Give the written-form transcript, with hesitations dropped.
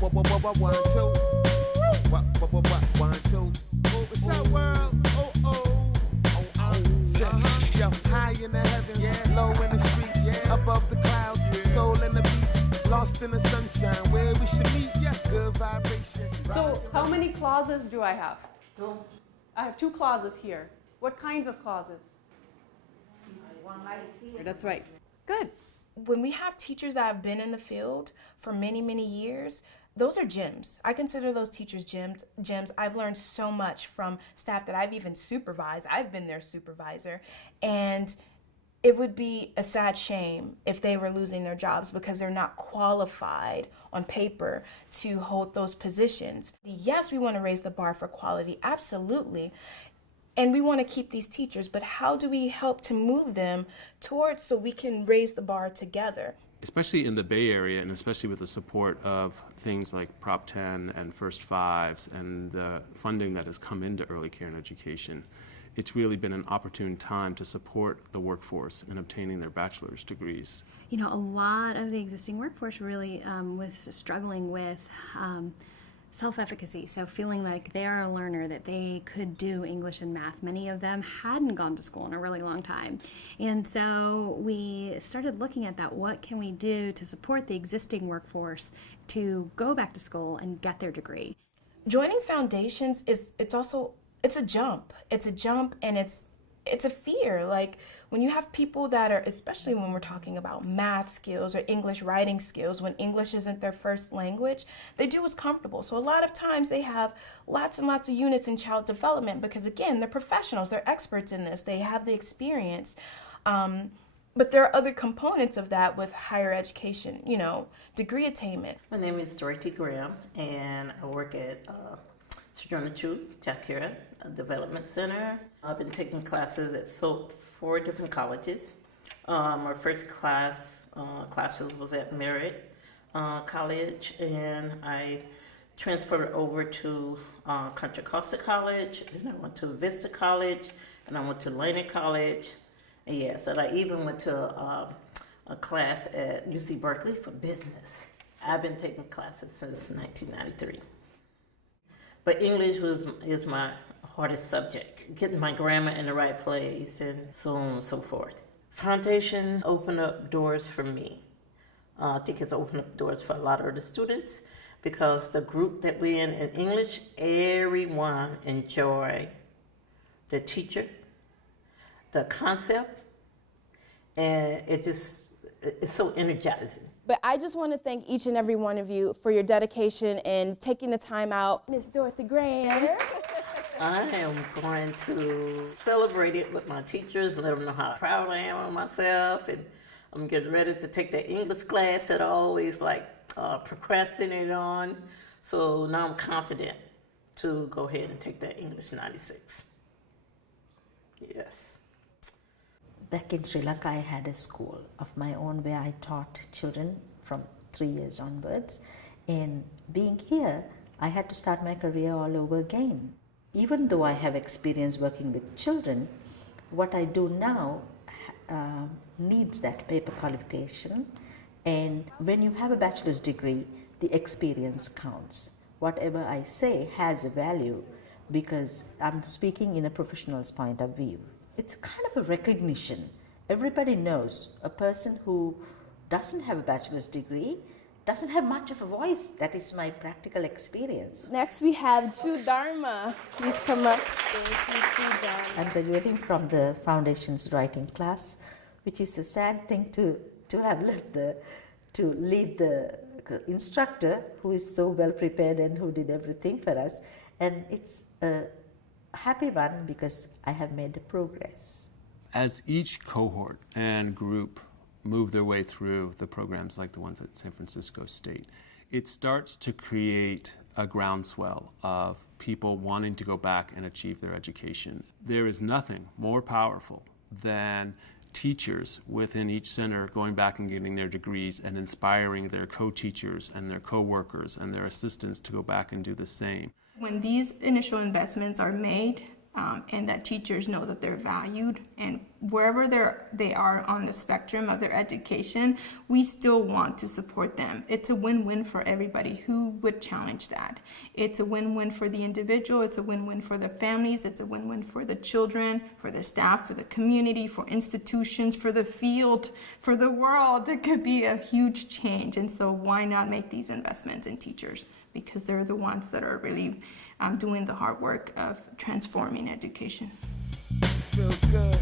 One, two. One, two. What's up, world? Yo, high in the heavens, low in the streets, above the clouds, soul in the beats, lost in the sunshine, where we should meet. Yes, good vibration. So, how many clauses do I have? Two. I have 2 clauses here. What kinds of clauses? That's right. Good. When we have teachers that have been in the field for many, many years, those are gems. I consider those teachers gems. I've learned so much from staff that I've even supervised. I've been their supervisor. And it would be a sad shame if they were losing their jobs because they're not qualified on paper to hold those positions. Yes, we want to raise the bar for quality, absolutely. And we want to keep these teachers, but how do we help to move them towards so we can raise the bar together? Especially in the Bay Area, and especially with the support of things like Prop 10 and First Fives and the funding that has come into early care and education, it's really been an opportune time to support the workforce in obtaining their bachelor's degrees. You know, a lot of the existing workforce really was struggling with self-efficacy, so feeling like they're a learner, that they could do English and math. Many of them hadn't gone to school in a really long time. And so we started looking at that. What can we do to support the existing workforce to go back to school and get their degree? Joining foundations it's a jump. It's a jump, and it's a fear. Like when you have people that are, especially when we're talking about math skills or English writing skills, when English isn't their first language, they do what's comfortable. So a lot of times they have lots and lots of units in child development because, again, they're professionals, they're experts in this, they have the experience. But there are other components of that with higher education, you know, degree attainment. My name is Dorothy Graham, and I work at Sojourner Truth Chakira Development Center. I've been taking classes at 4 different colleges. My first classes was at Merritt College, and I transferred over to Contra Costa College, then I went to Vista College, and I went to Laney College. And yes, and I even went to a class at UC Berkeley for business. I've been taking classes since 1993. But English is my hardest subject, getting my grammar in the right place and so on and so forth. Foundation opened up doors for me. I think it's opened up doors for a lot of the students because the group that we're in English, everyone enjoy the teacher, the concept, and it's so energizing. But I just want to thank each and every one of you for your dedication and taking the time out. Ms. Dorothy Graham. I am going to celebrate it with my teachers, let them know how proud I am of myself, and I'm getting ready to take that English class that I always procrastinate on. So now I'm confident to go ahead and take that English 96. Yes. Back in Sri Lanka, I had a school of my own where I taught children from 3 years onwards. And being here, I had to start my career all over again. Even though I have experience working with children, what I do now needs that paper qualification. And when you have a bachelor's degree, the experience counts. Whatever I say has a value because I'm speaking in a professional's point of view. It's kind of a recognition. Everybody knows a person who doesn't have a bachelor's degree doesn't have much of a voice. That is my practical experience. Next we have Sue Dharma. Please come up. Thank you, Sue Dharma. I'm graduating from the Foundation's writing class, which is a sad thing to have left to leave the instructor who is so well prepared and who did everything for us. And it's a happy one because I have made progress. As each cohort and group move their way through the programs like the ones at San Francisco State, it starts to create a groundswell of people wanting to go back and achieve their education. There is nothing more powerful than teachers within each center going back and getting their degrees and inspiring their co-teachers and their co-workers and their assistants to go back and do the same. When these initial investments are made, and that teachers know that they're valued, and wherever they are on the spectrum of their education, we still want to support them. It's a win-win for everybody. Who would challenge that? It's a win-win for the individual, it's a win-win for the families, it's a win-win for the children, for the staff, for the community, for institutions, for the field, for the world. It could be a huge change, and so why not make these investments in teachers? Because they're the ones that are really doing the hard work of transforming education. Feels good.